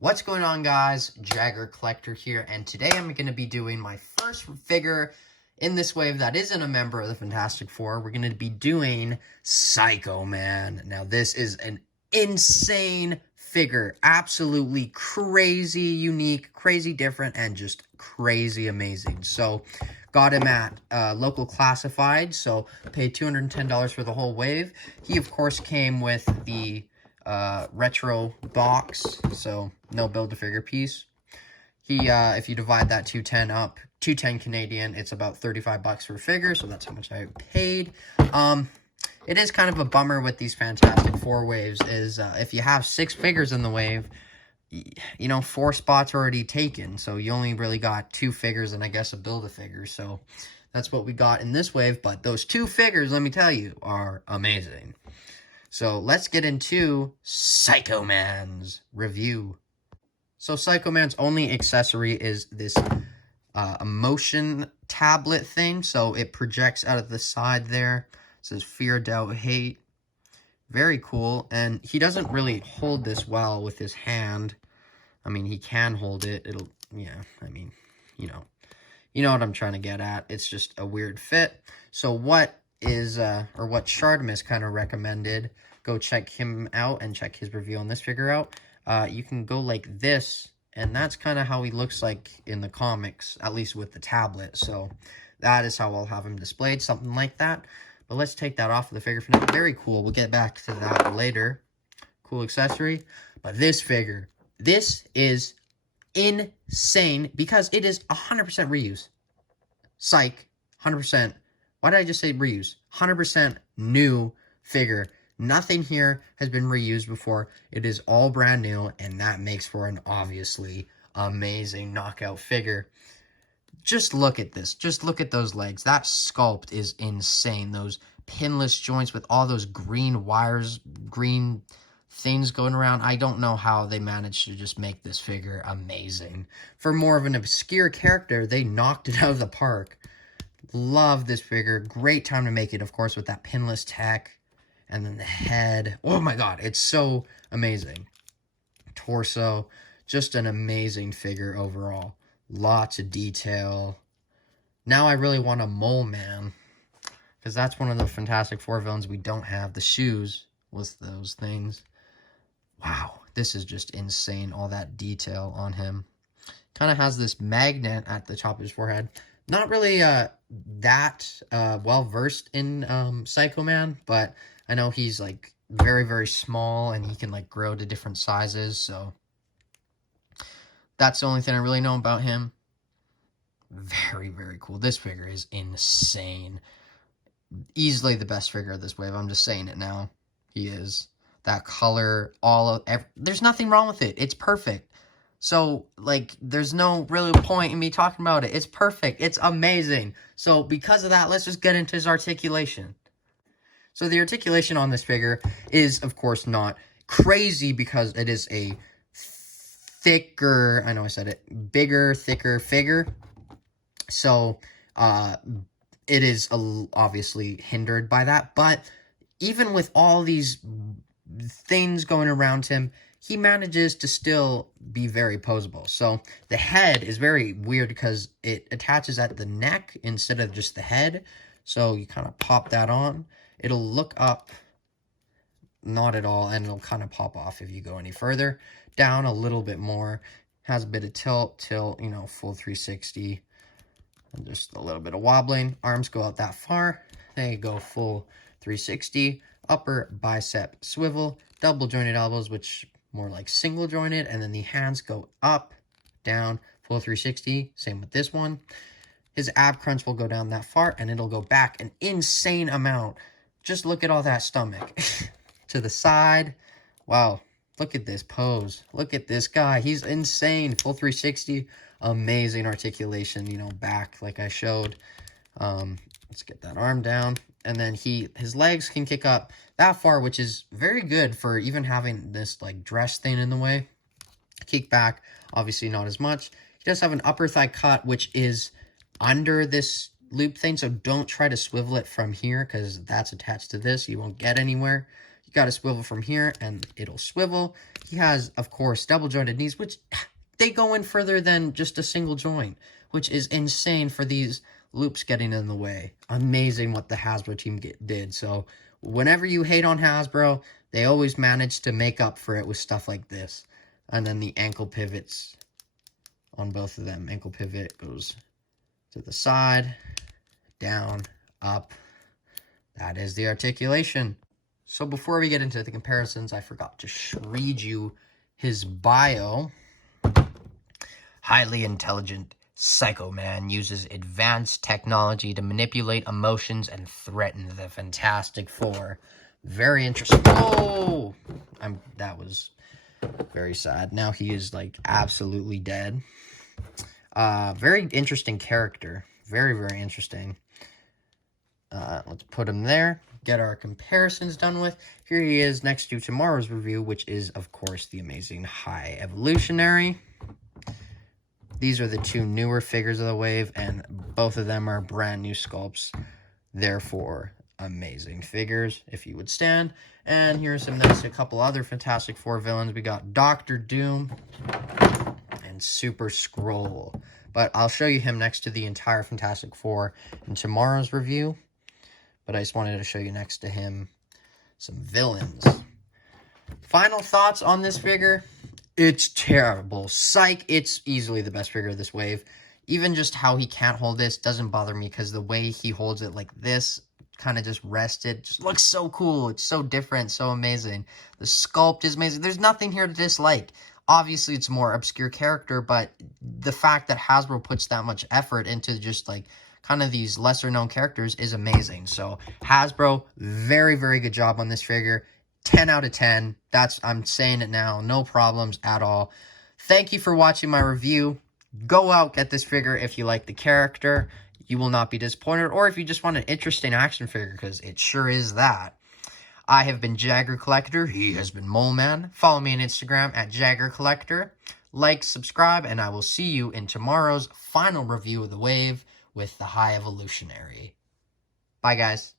What's going on, guys? Jagger Collector here, and today I'm going to be doing my first figure in this wave that isn't a member of the Fantastic Four. We're going to be doing Pyscho-Man. Now, this is an insane figure. Absolutely crazy unique, crazy different, and just crazy amazing. So, got him at local classified, so paid $210 for the whole wave. He, of course, came with the retro box, so no build-a-figure piece. He, if you divide that 210 up, 210 Canadian, it's about 35 bucks for a figure, so that's how much I paid. It is kind of a bummer with these Fantastic Four waves, is if you have 6 figures in the wave, you know, 4 spots are already taken, so you only really got 2 figures and I guess a build-a-figure, so that's what we got in this wave, but those 2 figures, let me tell you, are amazing. So let's get into Pyscho-Man's review. So Pyscho-Man's only accessory is this emotion tablet thing. So it projects out of the side there. It says fear, doubt, hate. Very cool. And he doesn't really hold this well with his hand. I mean, he can hold it. It'll, yeah, I mean, you know what I'm trying to get at. It's just a weird fit. So what is, or what Shardamus kind of recommended, go check him out and check his review on this figure out. You can go like this, and that's kind of how he looks like in the comics, at least with the tablet. So that is how I'll have him displayed, something like that. But let's take that off of the figure for now. Very cool. We'll get back to that later. Cool accessory. But this figure, this is insane because it is 100% reuse. Psych, 100%. Why did I just say reuse? 100% new figure. Nothing here has been reused before. It is all brand new, and that makes for an obviously amazing knockout figure. Just look at this. Just look at those legs. That sculpt is insane. Those pinless joints with all those green wires, green things going around. I don't know how they managed to just make this figure amazing. For more of an obscure character, they knocked it out of the park. Love this figure. Great time to make it, of course, with that pinless tech. And then the head. Oh my god, it's so amazing. Torso. Just an amazing figure overall. Lots of detail. Now I really want a Mole Man, because that's one of the Fantastic Four villains we don't have. The shoes with those things. Wow, this is just insane. All that detail on him. Kind of has this magnet at the top of his forehead. Not really that well-versed in Pyscho-Man, but I know he's, like, very, very small, and he can, like, grow to different sizes, so that's the only thing I really know about him. Very, very cool. This figure is insane. Easily the best figure of this wave. I'm just saying it now. He is. That color, there's nothing wrong with it. It's perfect. So, like, there's no real point in me talking about it. It's perfect. It's amazing. So, because of that, let's just get into his articulation. So, the articulation on this figure is, of course, not crazy because it is a thicker, I know I said it, bigger, thicker figure. So, it is obviously hindered by that. But even with all these things going around him, he manages to still be very poseable. So the head is very weird because it attaches at the neck instead of just the head. So you kind of pop that on. It'll look up, not at all, and it'll kind of pop off if you go any further. Down a little bit more. Has a bit of tilt, you know, full 360. And just a little bit of wobbling. Arms go out that far. They go full 360. Upper bicep swivel. Double jointed elbows, which more like single jointed, and then the hands go up, down, full 360. Same with this one. His ab crunch will go down that far, and it'll go back an insane amount. Just look at all that stomach. To the side. Wow. Look at this pose. Look at this guy. He's insane. Full 360. Amazing articulation, you know, back like I showed. Let's get that arm down. And then his legs can kick up that far, which is very good for even having this, like, dress thing in the way. Kick back, obviously not as much. He does have an upper thigh cut, which is under this loop thing, so don't try to swivel it from here, because that's attached to this. You won't get anywhere. You got to swivel from here, and it'll swivel. He has, of course, double-jointed knees, which they go in further than just a single joint, which is insane for these loops getting in the way. Amazing what the Hasbro team did. So whenever you hate on Hasbro, they always manage to make up for it with stuff like this. And then the ankle pivots on both of them. Ankle pivot goes to the side, down, up. That is the articulation. So before we get into the comparisons, I forgot to read you his bio. Highly intelligent Pyscho-Man uses advanced technology to manipulate emotions and threaten the Fantastic Four. Very interesting. Oh! That was very sad. Now he is, like, absolutely dead. Very interesting character. Very, very interesting. Let's put him there. Get our comparisons done with. Here he is next to tomorrow's review, which is, of course, the amazing High Evolutionary. These are the two newer figures of the wave, and both of them are brand new sculpts. Therefore, amazing figures, if you would stand. And here's a couple other Fantastic Four villains. We got Doctor Doom and Super Skrull. But I'll show you him next to the entire Fantastic Four in tomorrow's review. But I just wanted to show you next to him some villains. Final thoughts on this figure. It's terrible. Psych, it's easily the best figure of this wave. Even just how he can't hold this doesn't bother me because the way he holds it like this, kind of just rested, just looks so cool. It's so different, so amazing. The sculpt is amazing. There's nothing here to dislike. Obviously, it's a more obscure character, but the fact that Hasbro puts that much effort into just like kind of these lesser known characters is amazing. So Hasbro, very, very good job on this figure. 10 out of 10. I'm saying it now. No problems at all. Thank you for watching my review. Go out, get this figure if you like the character. You will not be disappointed. Or if you just want an interesting action figure, because it sure is that. I have been Jagger Collector. He has been Mole Man. Follow me on Instagram at Jagger Collector. Like, subscribe, and I will see you in tomorrow's final review of the wave with the High Evolutionary. Bye, guys.